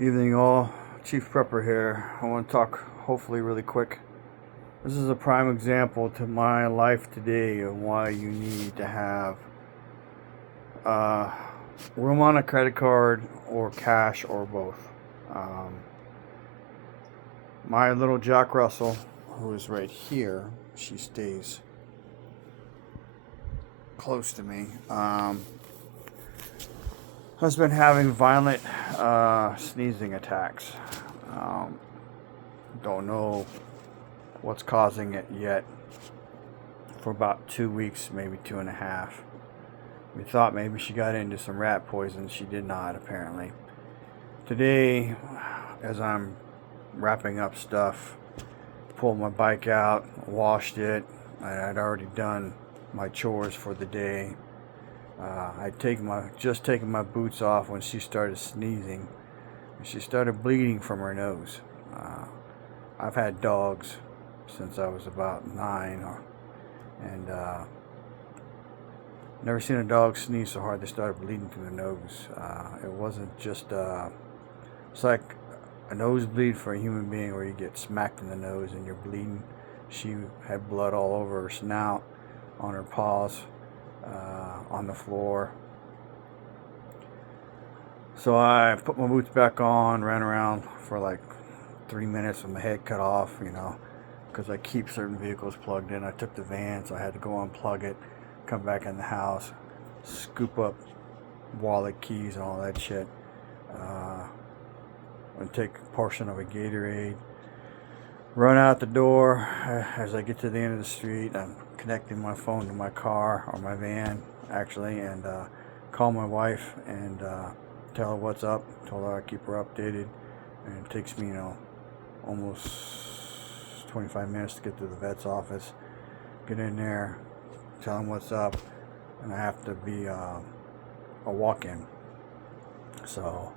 Evening all, Chief Prepper here. I want to talk hopefully really quick. This is a prime example to my life today of why you need to have uh, room on a credit card or cash or both. Um, my little Jack Russell, who is right here, she stays close to me, has been having violent sneezing attacks. Um, don't know what's causing it yet. For about 2 weeks, maybe 2.5. We thought maybe she got into some rat poison. She did not, apparently. Today, as I'm wrapping up stuff, pulled my bike out, washed it. I had already done my chores for the day. I'd just taken my boots off when she started sneezing. She started bleeding from her nose. I've had dogs since I was about 9, and never seen a dog sneeze so hard they started bleeding through the nose. It wasn't just it's like a nosebleed for a human being where you get smacked in the nose and you're bleeding. She had blood all over her snout, on her paws, on the floor. So I put my boots back on, ran around for like 3 minutes with my head cut off, because I keep certain vehicles plugged in. I took the van, so I had to go unplug it, come back in the house, scoop up wallet, keys, and all that shit. And take a portion of a Gatorade. Run out the door. As I get to the end of the street, I'm connecting my phone to my car, or my van, actually, and call my wife and tell her what's up. Told her I keep her updated. And it takes me, almost 25 minutes to get to the vet's office. Get in there, tell them what's up, and I have to be a walk-in. So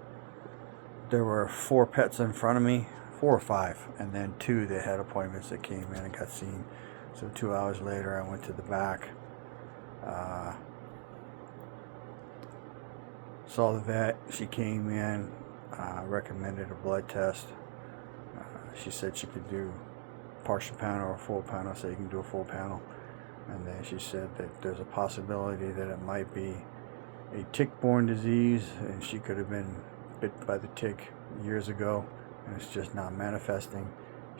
there were 4 pets in front of me, 4 or 5, and then 2 that had appointments that came in and got seen. So 2 hours later, I went to the back, saw the vet. She came in, recommended a blood test. She said she could do partial panel or full panel, so you can do a full panel. And then she said that there's a possibility that it might be a tick-borne disease, and she could have been bit by the tick years ago, and it's just not manifesting.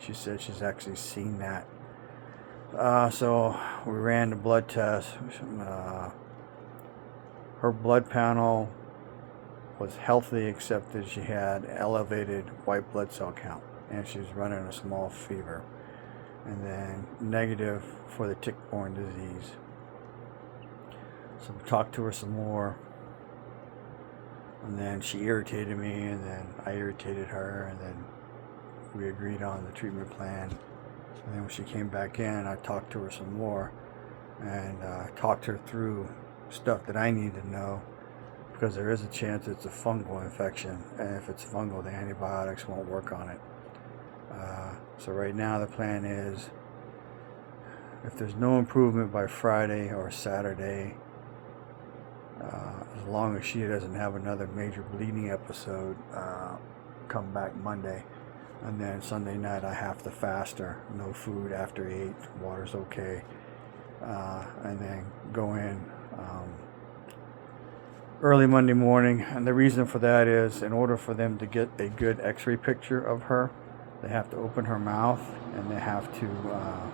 She said she's actually seen that. So we ran the blood test. Her blood panel was healthy, except that she had elevated white blood cell count, and she was running a small fever, and then negative for the tick-borne disease. So we talked to her some more, and then she irritated me, and then I irritated her, and then we agreed on the treatment plan. And then when she came back in, I talked to her some more, and talked her through stuff that I need to know, because there is a chance it's a fungal infection, and if it's fungal, the antibiotics won't work on it. So right now the plan is, if there's no improvement by Friday or Saturday, as long as she doesn't have another major bleeding episode, come back Monday. And then Sunday night I have to fast her. No food after 8, water's okay. And then go in early Monday morning. And the reason for that is, in order for them to get a good x-ray picture of her, they have to open her mouth, and they have to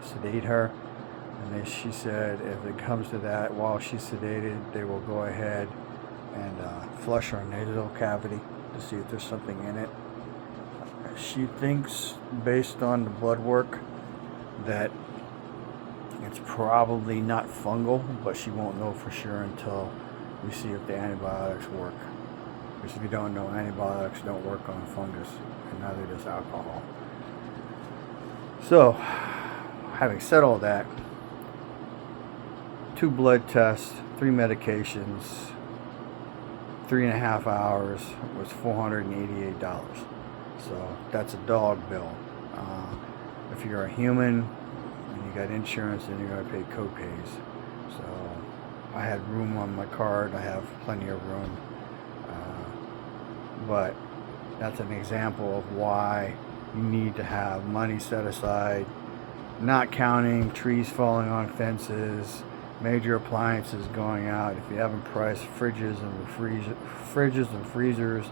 sedate her. And she said if it comes to that while she's sedated, they will go ahead and flush her nasal cavity to see if there's something in it. She thinks, based on the blood work, that it's probably not fungal, but she won't know for sure until we see if the antibiotics work. Because if you don't know, antibiotics don't work on fungus, and neither does alcohol. So, having said all that, 2 blood tests, 3 medications, 3.5 hours was $488. So that's a dog bill. If you're a human and you got insurance, then you're going to pay co-pays. So I had room on my card. I have plenty of room. But That's an example of why you need to have money set aside, not counting trees falling on fences, major appliances going out. If you haven't priced fridges and freezers,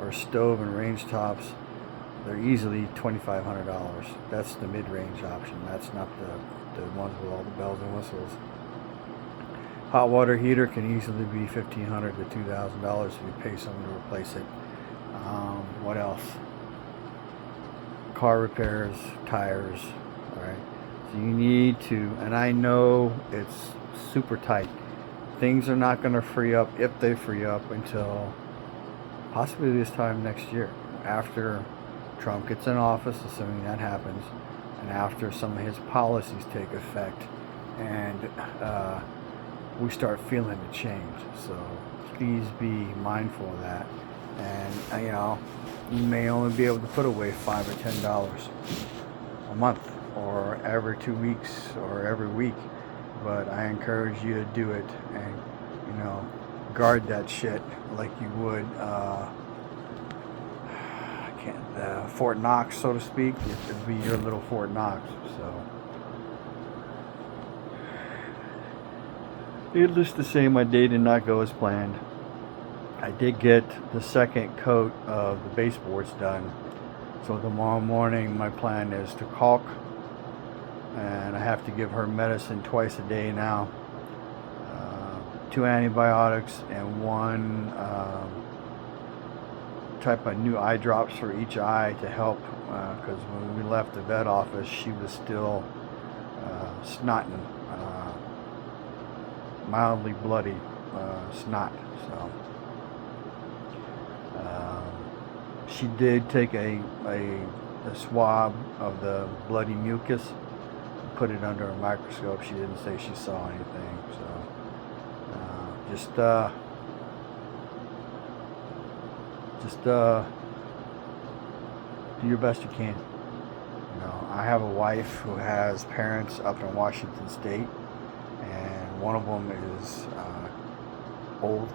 or stove and range tops, they're easily $2,500. That's the mid-range option. That's not the ones with all the bells and whistles. Hot water heater can easily be $1,500 to $2,000 if you pay someone to replace it. What else? Car repairs, tires. All right. So you need to, and I know it's super tight. Things are not going to free up, if they free up, until possibly this time next year, after Trump gets in office, assuming that happens, and after some of his policies take effect, and we start feeling the change. So please be mindful of that. And you may only be able to put away $5 or $10 a month, or every 2 weeks, or every week. But I encourage you to do it, and guard that shit like you would Fort Knox, so to speak. It would be your little Fort Knox. So needless to say, my day did not go as planned. I did get the second coat of the baseboards done, so tomorrow morning my plan is to caulk, and I have to give her medicine twice a day now. 2 antibiotics and 1 type of new eye drops for each eye to help, because when we left the vet office she was still snotting, mildly bloody snot. So she did take a swab of the bloody mucus, put it under a microscope. She didn't say she saw anything. So just do your best you can. I have a wife who has parents up in Washington State, and one of them is old,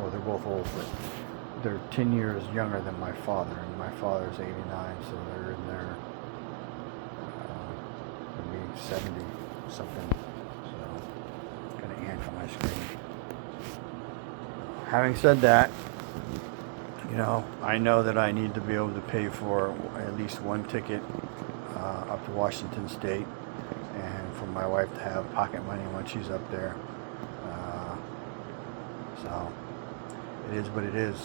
or they're both old, but they're 10 years younger than my father, and my father's 89, so they're in their maybe 70 something. So got an ant on my screen. Having said that, I know that I need to be able to pay for at least 1 ticket up to Washington State, and for my wife to have pocket money when she's up there. So it is what it is.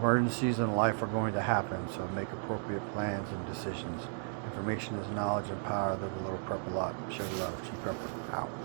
Emergencies in life are going to happen, so make appropriate plans and decisions. Information is knowledge and power. Live a little, prep a lot. Share a lot. Chief Prepper out.